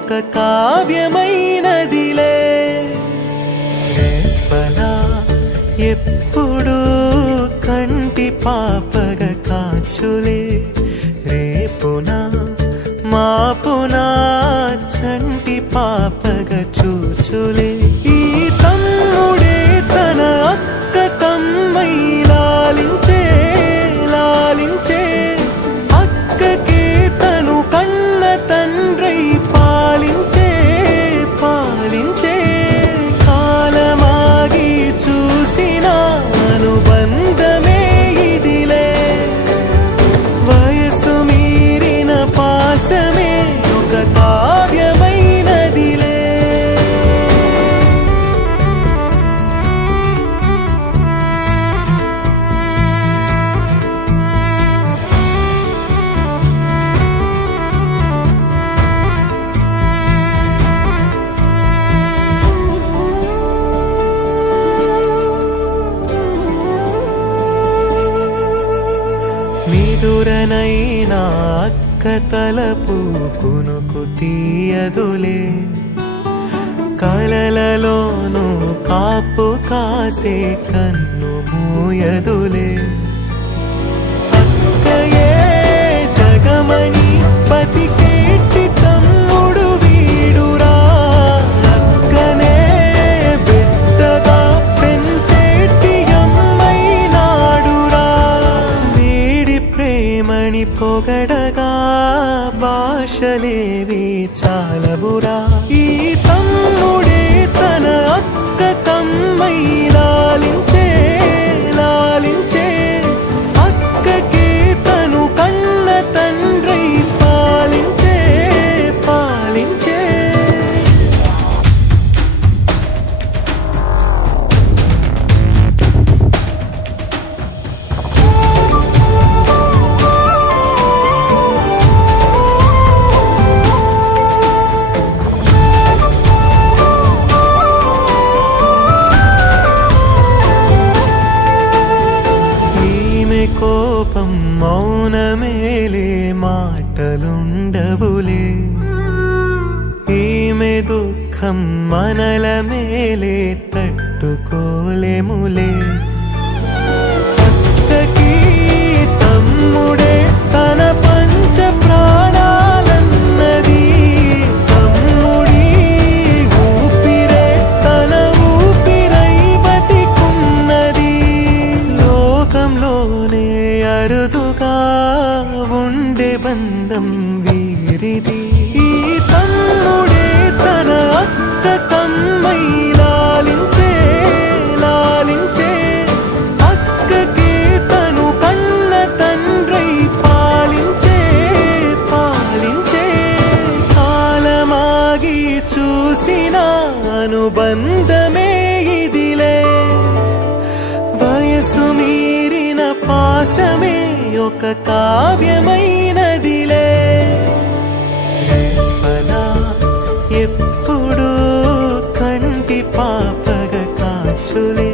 ఒక కావ్యమైనదిలే. రేపలా ఎప్పుడు కంటి పాపగ కాచులే, రేపున మాపున చంటి పాపగ చూచులే. ఈ తమ్ముడే తన అక్క కమ్మై లాలించే లాలించే, అక్కకే తను కన్న తండ్రై పాలించే పాలించే. కాలమాగి చూసిన అనుబంధమే ఇదిలే, వయసు మీరిన పాసమే ఒక కావ్యమైనదిలే. నిదురనైనా అక్క తలపు కునుకు తీయదులే, కలలలోనూ కాపు కాసే కన్ను మూయదులే. అక్కయే జగమణి బతికేటి తమ్ముడు వీడురా, అక్కనే బిడ్డగా పెంచేటి అమ్మైనాడురా. వీడి ప్రేమని పొగడగా భాషలేవి చాలవురా. ఈ తమ్ముడే తన అక్క కమ్మై లాలించే లాలించే, అక్కకే తను కన్న తండ్రై పాలించే పాలించే. కోపం మౌనమేలే, మాటలుండవులే. ఈమె దుఃఖం మనల మేలే, తట్టుకోలేములే. అక్కకి తమ్ముడే తన పంచ ప్రాణాలన్నది, తమ్ముడి ఊపిరే తన ఊపిరై బతికున్నది. లోకంలోనే అరుదుగా ఉండే బంధం వీరిది. ఈ తమ్ముడే తన అక్క కమ్మై లాలించే లాలించే, అక్కకే తను కన్న తండ్రై పాలించే పాలించే. కాలమాగి చూసిన అనుబంధమే ఇదిలే, వయసు మీరిన పాసమే ఒక కావ్యమైనదిలే. రేపలా ఎప్పుడు కంటి పాపగ కాచులే,